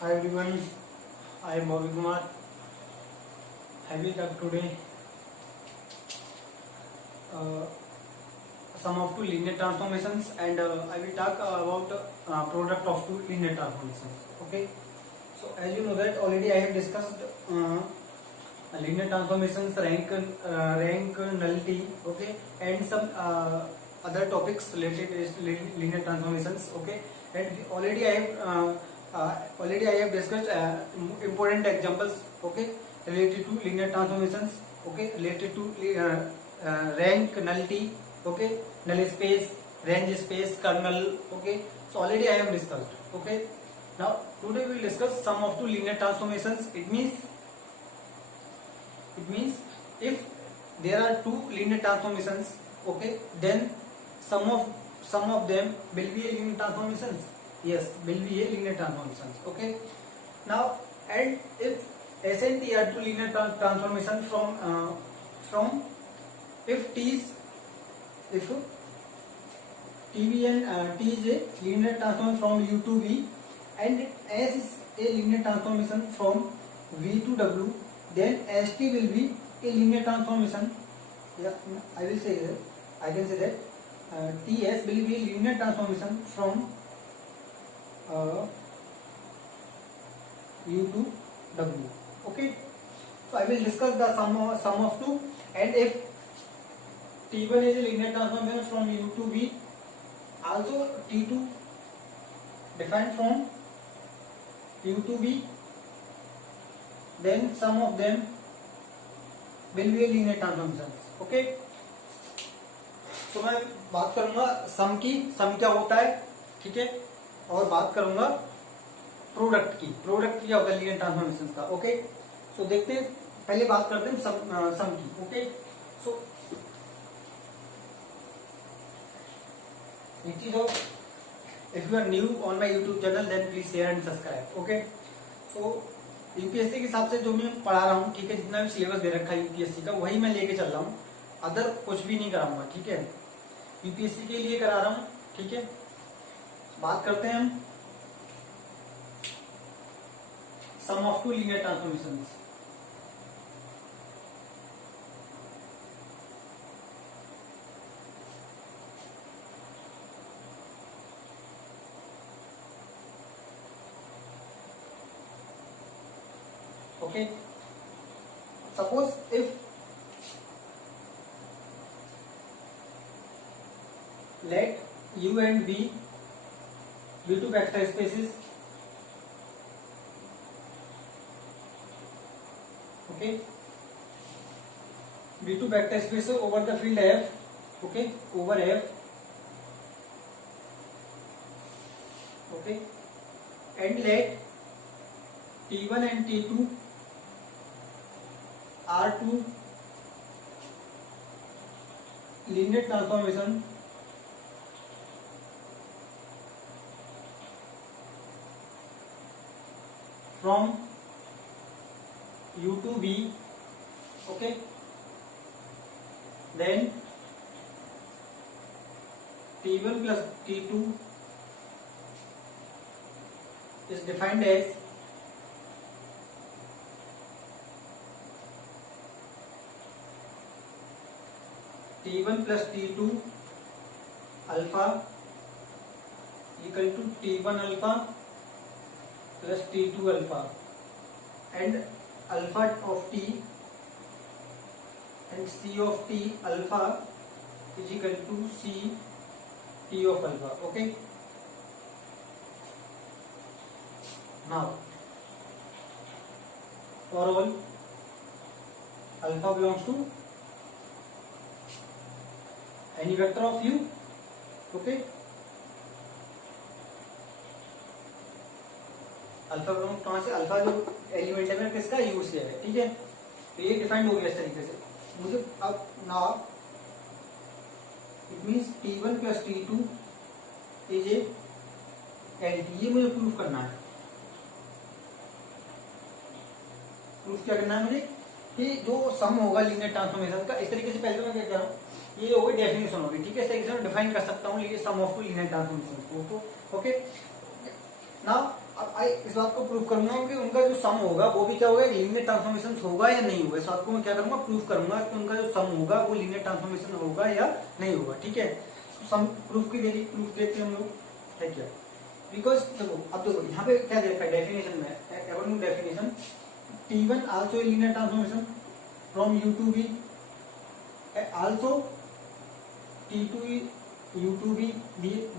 Hi everyone, I am Bobby Kumar. I will talk today uh, some of two linear transformations and I will talk about product of two linear transformations. Okay, so as you know that already I have discussed linear transformations, rank nullity, okay, and some other topics related to linear transformations. Okay, and already I have discussed important examples. Okay, related to linear transformations. Okay, related to rank nullity. Okay, null space, range space, kernel. Okay, so already I have discussed. Okay, now today we will discuss some of two linear transformations. It means if there are two linear transformations, okay, then sum of them will be a linear transformations. Yes, will be a linear transformations. Okay, now and if SNT are two linear transformation from if T is if T is a linear transform from U to V and S is a linear transformation from V to W, then ST will be a linear transformation. Yeah, I will say that. I can say that TS will be a linear transformation from U to W. Okay. So I will discuss the sum of two, and if T1 is a linear transformation from U to V, also T2 defined from U to V, then sum of them will be a linear transformation. Okay, तो मैं बात करूंगा सम की, सम क्या होता है, ठीक है, और बात करूंगा प्रोडक्ट की क्या होता है लिनियर ट्रांसफॉर्मेशन का. ओके, सो देखते हैं, पहले बात करते हैं सम की. ओके, सो एक चीज हो, if you are new on my YouTube channel then please share and subscribe. Okay, so UPSC के हिसाब से जो मैं पढ़ा रहा हूँ, ठीक है, जितना भी सिलेबस दे रखा है यूपीएससी का वही मैं लेके चल रहा हूँ, अदर कुछ भी नहीं कराऊंगा. ठीक है, यूपीएससी के लिए करा रहा हूँ. ठीक है, बात करते हैं हम sum of two linear transformations. Okay, suppose if let U and V be two vector spaces. Okay, be two vector spaces over the field F. Okay, over F. Okay, and let T1 and T2 are two linear transformation from U to V. Okay, then T1 plus T2 is defined as T1 plus T2 alpha equal to T1 alpha plus T2 alpha, and alpha of T and C of T alpha is equal to C T of alpha. Okay, now for all alpha belongs to any vector of U. Okay, alpha कहाँ से, अल्फा जो एलिमेंट है मेरा किसका, यू से है. ठीक है, तो ये डिफाइंड हो गया इस तरीके से. मुझे अब now it means T1 plus T2 is a additive. ये मुझे प्रूफ करना है. प्रूफ क्या करना है मुझे, कि जो सम होगा लीनियर ट्रांसफॉर्मेशन का, इस तरीके से पहले मैं क्या कह रहा हूँ, ये होगी डेफिनेशन होगी. ठीक है, इस तरीके से मैं डिफाइन कर सकता हूँ सम ऑफ टू लीनियर ट्रांसफॉर्मेशन को. ओके, नाउ अब इस बात को प्रूव करूंगा कि उनका जो सम होगा वो भी क्या होगा, लीनियर ट्रांसफॉर्मेशन होगा या नहीं होगा। इस बात को मैं क्या करूंगा, प्रूव करूंगा कि उनका जो सम होगा वो लीनियर ट्रांसफॉर्मेशन होगा या नहीं होगा। ठीक है, तो सम प्रूफ की प्रूफ देखते हैं हम लोग है क्या। बिकॉज देखो, अब देखो यहाँ पे क्या देखा है डेफिनेशन में, according to definition T1 also linear transformation from U to V, also T2 U to V,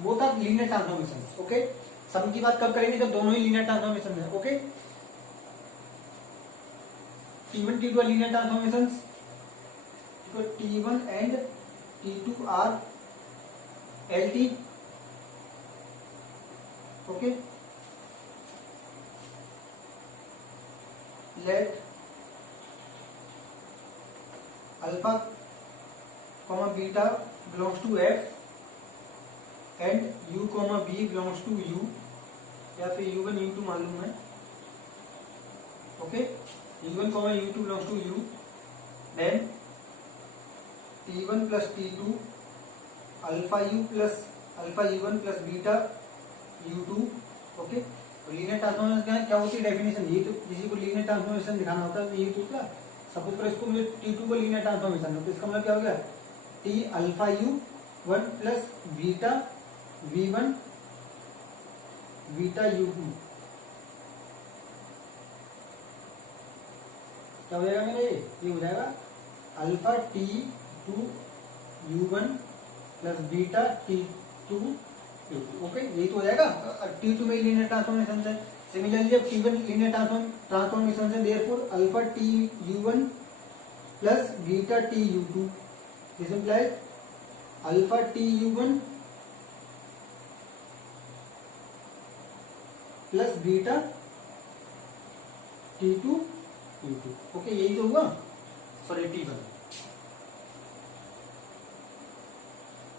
both are linear transformation. Okay, sum की बात कब करेंगे, जब दोनों ही लीनियर ट्रांसफॉर्मेशन है। Okay, T1 T2 are linear transformations because T1 and T2 are LT. Okay, let alpha comma beta belongs to F and U comma B belongs to U, या फिर U1 U2 मालूम है। Okay, U1 comma U2 belongs to U, then T1 plus T2 alpha U plus alpha U1 plus beta U2। Okay, तो linear transformation क्या होती है डेफिनेशन, ये तो किसी को लीनियर ट्रांसफॉर्मेशन दिखाना होता है, ये तो क्या सपोज करो इसको मुझे T2 को लीनियर ट्रांसफॉर्मेशन है, तो इसका मतलब क्या हो गया, T alpha U1 plus beta V1 beta U2 क्या हो जाएगा मेरे, ये हो जाएगा alpha T2 U1 plus beta T2 U2। Okay, यही तो हो जाएगा, T2 में लीनियर ट्रांसफॉर्मेशन है। सिमिलरली जब T1 लीनियर ट्रांसफॉर्मेशन है, therefore alpha TU1 plus beta TU2, this implies alpha TU1 plus beta T2 U2। Okay, यही तो हुआ, सॉरी T1।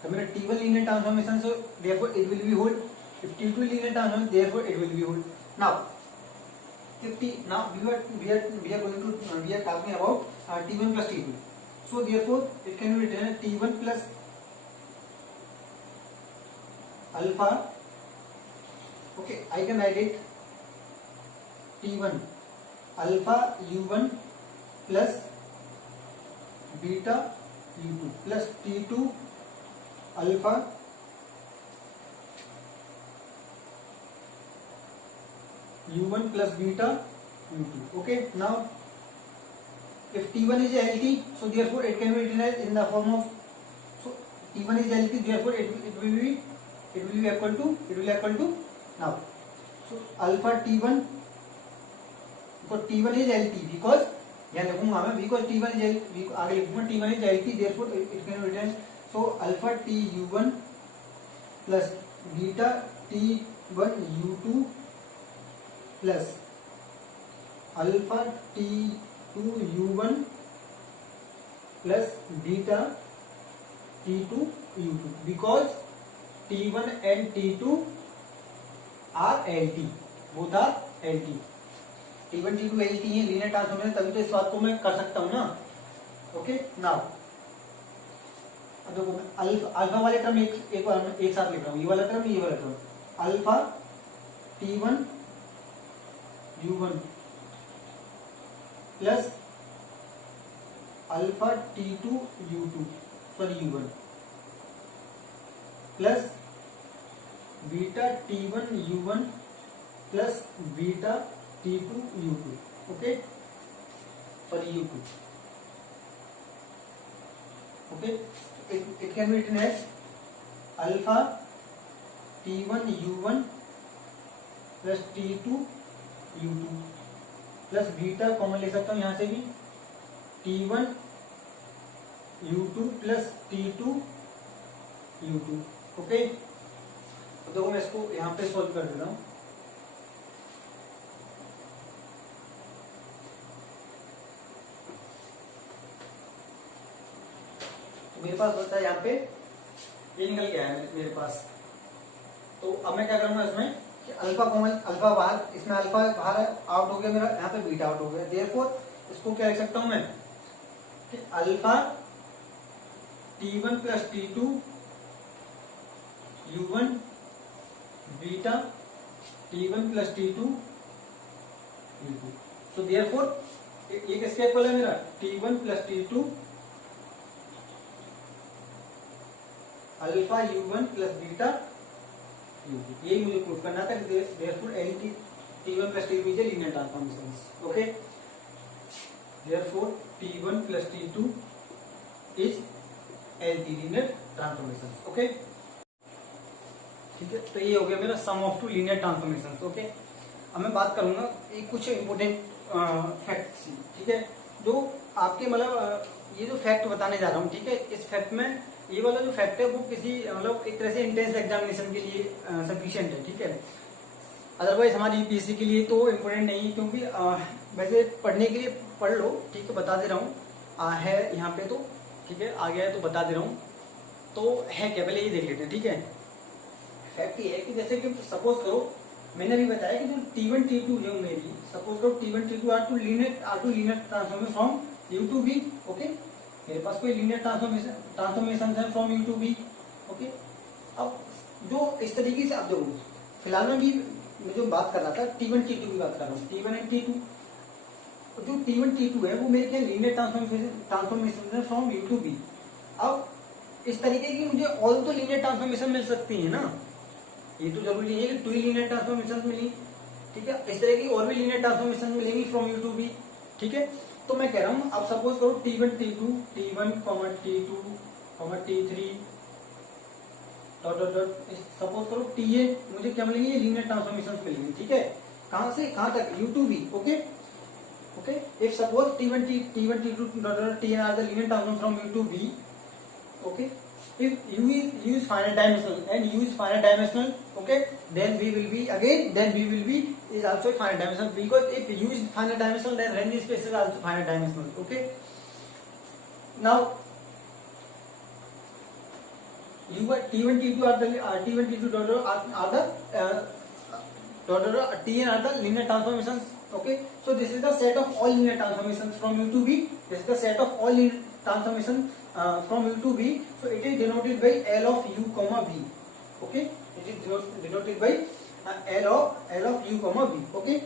तो मेरा T1 linear transformation, so therefore it will be whole. If T2 linear transformation, therefore it will be whole. Now we are talking about T1 plus T2, so therefore it can be written as T1 plus alpha। Okay, I can write it T1 alpha U1 plus beta U2 plus T2 alpha U1 plus beta U2। okay, now if T1 is LT, so therefore it can be written as in the form of, so T1 is LT, therefore it will be equal to now, so alpha T1, because T1 is LT, because यहाँ लिखूंगा मैं, because T1 is LT, आगे लिखूंगा T1 is LT, therefore it can be written, so alpha TU1 plus beta T1 U2 plus alpha T2 U1 plus beta T2 U2, because T1 and T2 are LT, both are LT। T1 T2 LT है linear transformation, तभी तो इस बात को मैं कर सकता हूं ना। ओके, नाउ देखो अल्फा वाले टर्म एक साथ लिख रहा हूँ, ये वाला term alpha T1 U1 plus alpha T2 U2 sorry U1 plus beta T1 U1 plus beta T2 U2। Okay, sorry U2। Okay, it can be written as alpha T1 U1 plus T2 U2 plus beta common ले सकता हूं यहां से भी T1 U2 plus T2 U2। Okay, तो देखो मैं इसको यहां पे सॉल्व कर देता हूं। मेरे पास बचा यहाँ पे ये निकल गया है मेरे पास, तो अब मैं क्या करूंगा इसमें कि अल्फा कॉमन, अल्फा बाहर, इसमें अल्फा बाहर आउट हो गया मेरा, यहाँ पे बीटा आउट हो गया, देयरफॉर इसको क्या लिख सकता हूं मैं कि alpha T1 plus T2 U1 beta T1 plus T2 U2. So therefore एक स्टेप वाला मेरा T1 plus T2 alpha U1 plus beta U2. यही मुझे प्रूफ करना था कि therefore T1 plus T2 is a linear transformations. Okay. Therefore T1 plus T2 is as the linear transformations. Okay. ठीक है, तो ये हो गया मेरा sum of two linear transformations. Okay, अब मैं बात करूंगा एक कुछ इंपोर्टेंट फैक्ट्स. ठीक है, जो आपके मतलब ये जो फैक्ट बताने जा रहा हूँ, ठीक है, इस फैक्ट में ये वाला जो फैक्ट है वो किसी मतलब एक तरह से इंटेंस एग्जामिनेशन के लिए सफिशिएंट है. ठीक है, अदरवाइज हमारी यूपीएससी के लिए तो इम्पोर्टेंट नहीं है, क्योंकि वैसे पढ़ने के लिए पढ़ लो. ठीक है, बता दे रहा हूँ है यहाँ पे, तो ठीक है आ गया है तो बता दे रहा हूँ. तो है क्या, पहले ये देख लेते हैं. ठीक है, फैक्ट ये है कि जैसे कि सपोज करो मैंने अभी बताया कि जो T1 T2 जो मेरी सपोज करो T1 T2 are two linear transformation from U to V. Okay, मेरे पास कोई लीनियर ट्रांसफॉर्मेशन है from U to V. Okay, अब जो इस तरीके से आप देखो, फिलहाल में भी मैं जो बात कर रहा था T1 T2 की बात कर रहा हूँ, T1 एंड T2. जो T1 T2 है वो मेरे क्या लीनियर ट्रांसफॉर्मेशन है फ्रॉम U to V. अब इस तरीके की मुझे ऑल तो लीनियर ट्रांसफॉर्मेशन मिल सकती है ना, ये तो जरूरी नहीं है कि 2 लीनियर ट्रांसफॉर्मेशन मिली. ठीक है, इस तरह की और भी लीनियर ट्रांसफॉर्मेशन मिलेंगी फ्रॉम U to V. ठीक है, तो मैं कह रहा हूँ अब सपोज करो T1 T2 T1 T2 T3 suppose करो TA मुझे क्या मिलेंगे, ये लीनियर ट्रांसफॉर्मेशन मिलेंगे. ठीक है, कहां से कहां तक, U to V. Okay okay, if suppose T1 T2 Tn are the linear transformation from U to V. Okay, if U is finite dimensional and U is finite dimensional, okay, then we will be is also finite dimensional, because if U is finite dimensional then range space is also finite dimensional. Okay, now T1 T2 are the T1 T2 are the Tn are the linear transformations. Okay, so this is the set of all linear transformations from U to V. This is the set of all linear transformation from U to V. So it is denoted by L of U comma V. Okay, it is denoted by L of U comma V. Okay,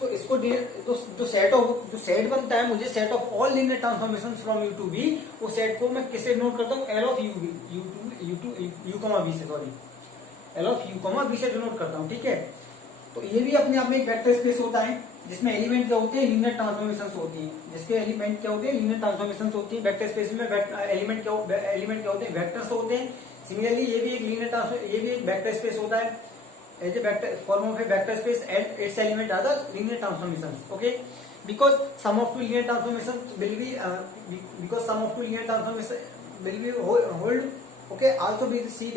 so इसको जो सेट बनता है मुझे set of all linear transformation from U to V, वो सेट को मैं किससे नोट करता हूँ, L of U comma V से, sorry L of U comma V से डिनोट करता हूँ. ठीक है, तो ये भी अपने आप में एक वेक्टर स्पेस होता है जिसमें एलिमेंट क्या होते हैं, लीनियर ट्रांसफॉर्मेशंस होती हैं. जिसके एलिमेंट क्या होते हैं, लीनियर ट्रांसफॉर्मेशंस होती हैं. वेक्टर स्पेस में एलिमेंट क्या होते हैं, वेक्टर्स होते हैं. सिमिलरली ये भी एक वेक्टर स्पेस होता है as a vector form of a vector space and its element are the linear transformations. Okay, because sum of two linear transformations will be hold. Okay, also we will see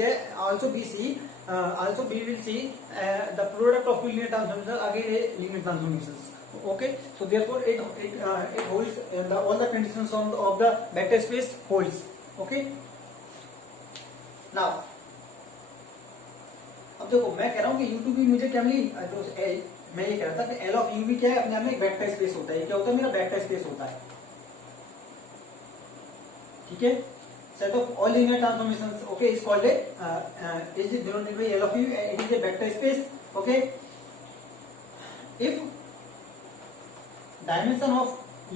the product of two linear transformations again a linear transformations. Okay, so therefore it holds all the conditions of the vector space holds. Okay, now अब देखो मैं कह रहा हूँ कि U to V मुझे क्या मिली, तो मैं ये कह रहा था कि L of U भी क्या है, अपने आप में एक वेक्टर स्पेस होता है. ये क्या होता है, मेरा वेक्टर स्पेस होता है. ठीक है, set of all linear transformations, okay, is called is denoted by L of U. It is a vector space. Okay, if dimension of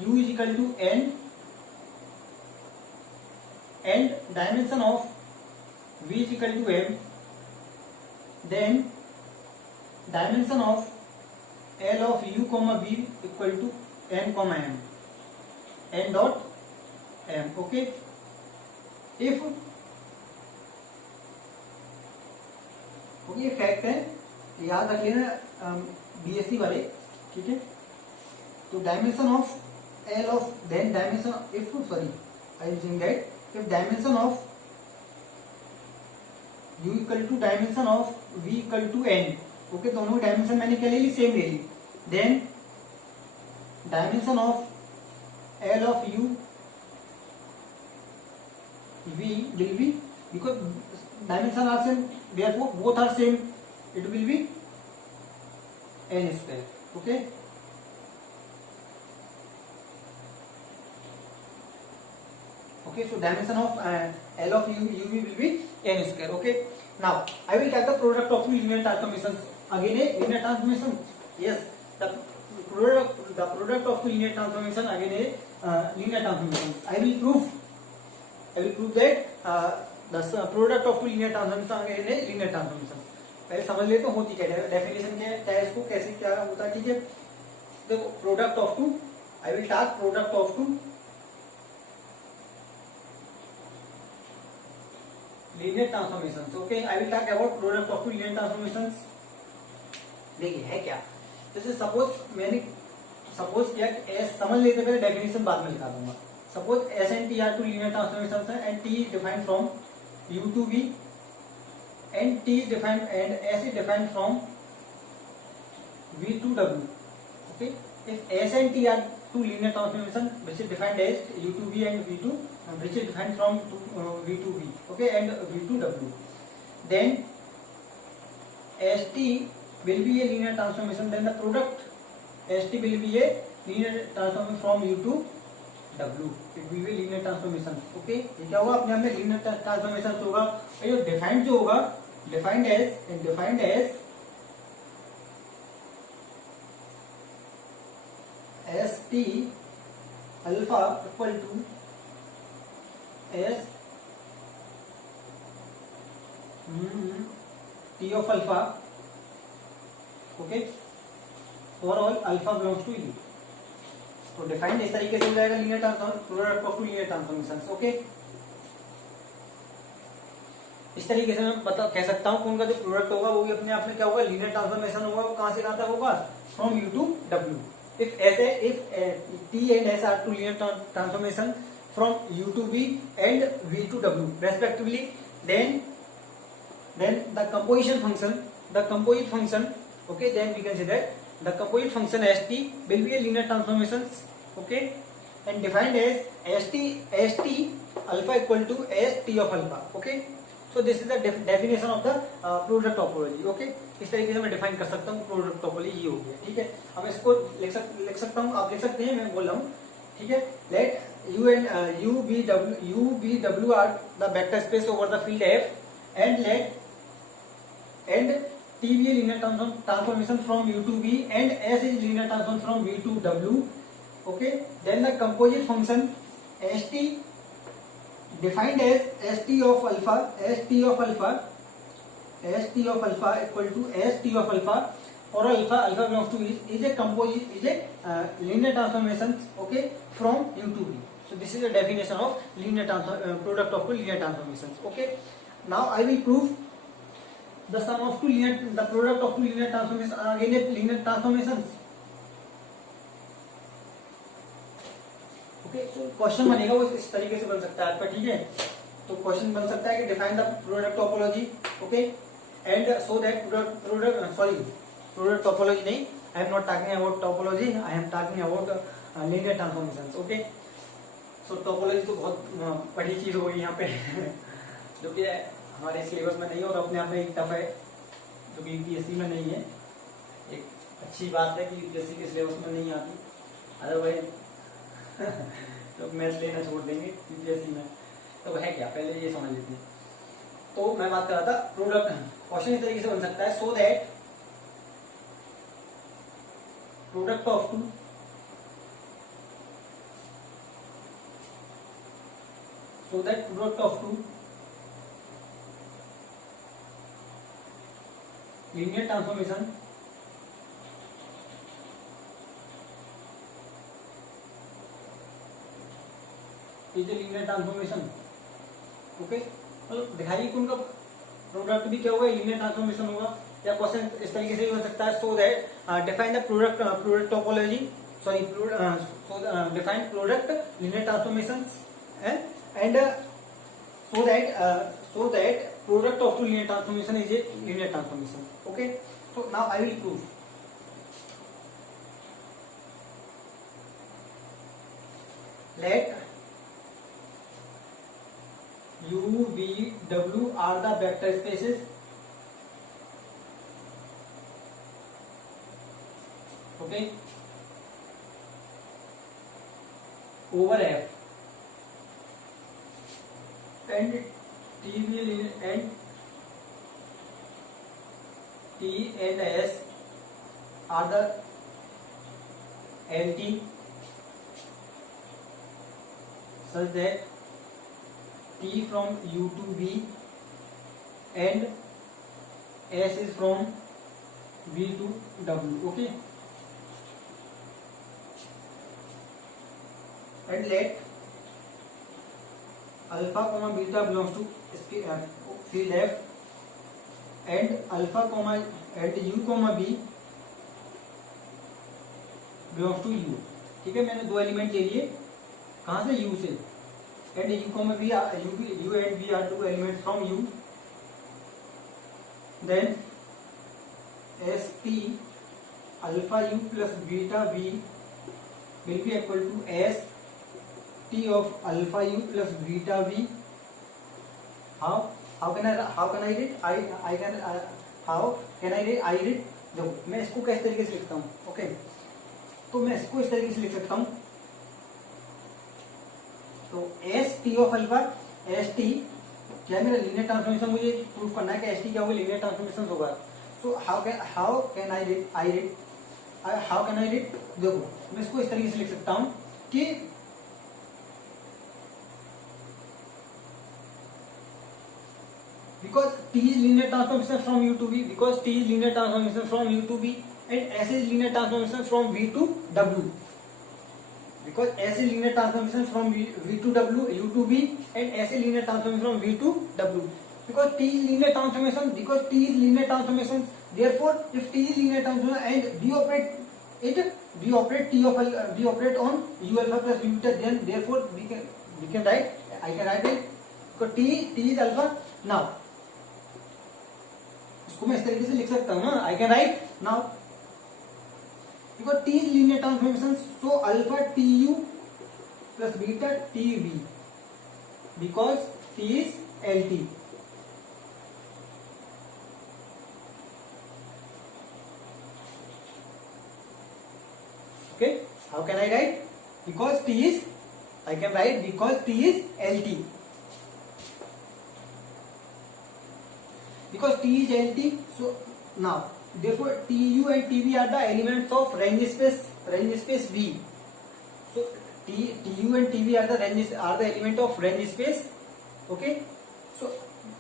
U is equal to n and dimension of V is equal to m, then dimension of L of U comma V equal to n comma m, n dot m. Okay, if ये फैक्ट है, याद रख लेना बीएससी वाले. ठीक है, तो dimension of L of then dimension if sorry I am saying that if dimension of U equal to dimension of V equal to n. Okay, दोनों डायमेंशन मैंने क्या ले ली, सेम ले ली. Then dimension of L of U V will be, because dimension are same, therefore both are same, it will be n square. Okay, okay, so dimension of L of U V will be n square. Okay, now I will take the product of two linear transformations. again a linear transformation. Yes, the product of two linear transformation again a linear transformation. I will prove that the product of two linear transformation again a linear transformation. पहले समझ लेते होती क्या है, डेफिनेशन क्या है, इसको कैसे क्या होता है. ठीक है, देखो product of two, I will talk product of two linear transformations. Okay, I will talk about product of two linear transformations. देखिए है क्या, जैसे मैंने सपोज किया कि एस समझ लेते, पहले डेफिनेशन बाद में लिखा दूंगा. Suppose S and T are two linear transformations है and T is defined from U to V and T is defined and S is defined from V to W. Okay, if S and T are two linear transformation which is defined as U to V and V to which is defined from V to V, okay, and V to W, then ST will be a linear transformation. Then the product ST will be a linear transformation from U to W. It will be linear transformation. Okay, ये क्या होगा, अपने आप में linear transformation होगा. ये defined जो होगा, defined as ST alpha equal to S T of alpha. Okay, for all alpha belongs to U. तो डिफाइंड इस तरीके से हो जाएगा linear transform, product of two linear transformations. Okay, इस तरीके से मैं कह सकता हूं कि उनका जो प्रोडक्ट होगा वो भी अपने आप में क्या होगा, लीनियर ट्रांसफॉर्मेशन होगा. वो कहां से कहां तक होगा, from U to W. If T and S are two linear transformation from U to V and V to W respectively, then the composite function, okay, then we can say that the composite function st will be a linear transformation, okay, and defined as st alpha equal to st of alpha. Okay, so this is the definition of the product topology. Okay, इस तरीके से मैं डिफाइन कर सकता हूँ product topology. ये हो गया. ठीक है, अब इसको लिख सकता हूँ, आप लिख सकते हैं, मैं बोल रहा हूँ. ठीक है, late u and u b w are the vector space over the field f and T be a linear transformation from U to V and S is linear transform from V to W. Okay, then the composite function ST defined as ST of alpha equal to ST of alpha, or alpha belongs to is a composite, is a linear transformation, okay, from U to V. So this is the definition of linear product of linear transformations. Okay, now I will prove the product of two linear transformations are again a linear transformations. Okay, so question बनेगा वो इस तरीके से बन सकता है आपका. ठीक है, तो क्वेश्चन बन सकता है कि define the product topology. Okay, and so that product topology नहीं, I am not talking about topology, I am talking about linear transformations. Okay, so topology तो बहुत बड़ी चीज हो गई यहाँ पे जो कि हमारे सिलेबस में नहीं है और अपने आप में एक टफ है, जो कि यूपीएससी में नहीं है. एक अच्छी बात है कि यूपीएससी के सिलेबस में नहीं आती, अदरवाइज लोग मैथ्स लेना छोड़ देंगे यूपीएससी में. तो है क्या, पहले ये समझ लेते हैं. तो मैं बात कर रहा था प्रोडक्ट. क्वेश्चन इस तरीके से बन सकता है, so that product of two linear transformation is a linear transformation. Okay, मतलब दिखाइए कि उनका प्रोडक्ट भी क्या होगा, linear transformation होगा. या क्वेश्चन इस तरीके से भी हो सकता है, so that define the product topology, define product linear transformations and so that product of two linear transformation is a linear transformation. Okay, so now I will prove. Let U, V, W are the vector spaces. Okay, over F and T be linear and T and S are the LT such that T from U to B and S is from V to W. Okay, and let alpha comma beta belongs to field F and alpha comma and U comma B belongs to U. ठीक है, मैंने दो एलिमेंट ले लिए कहां से, U से, and U comma B U and B are two elements from U. Then ST alpha U plus beta V will be equal to S T of alpha U plus beta V. How can I read? How can I read? देखो मैं इसको किस तरीके से लिखता हूँ. ओके, तो मैं इसको इस तरीके से लिख सकता हूँ. तो S T of alpha, S T क्या मेरा लीनियर ट्रांसफॉर्मेशन, मुझे प्रूफ करना है कि एस टी क्या होगा, लीनियर ट्रांसफॉर्मेशन होगा. So how can I read. देखो मैं इसको इस तरीके से लिख सकता हूं कि because T is linear transformation from U to V, because T is linear transformation from U to V and S is linear transformation from V to W, because S is linear transformation from V to W, U to V and S is linear transformation from V to W. Because T is linear transformation, therefore if T is linear transformation and we operate on U alpha plus V beta, then therefore we can write, I can write it because T is alpha. Now इसको मैं इस तरीके से लिख सकता हूँ ना, I can write now because T is linear transformation, so alpha TU plus beta TV, because T is LT. Okay, how can I write? Because T is, I can write because T is LT. Because T is LT, so now therefore TU and TB are the elements of range space V. So TU and TB are the element of range space. Okay, so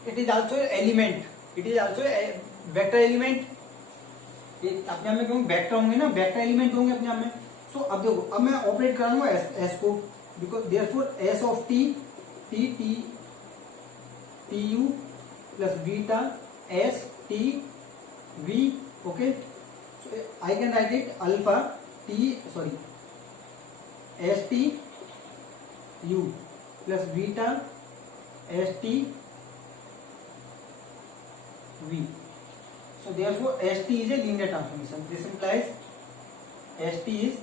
it is also element. It is also a vector element. ये अपने आप में क्यों वेक्टर होंगे ना, vector element होंगे अपने आप में. सो अब देखो, अब मैं ऑपरेट कराऊंगा एस को, because therefore S of T U plus beta S T V. Okay, so I can write it alpha S T U plus beta S T V. So therefore ST is a linear transformation. This implies ST is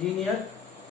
linear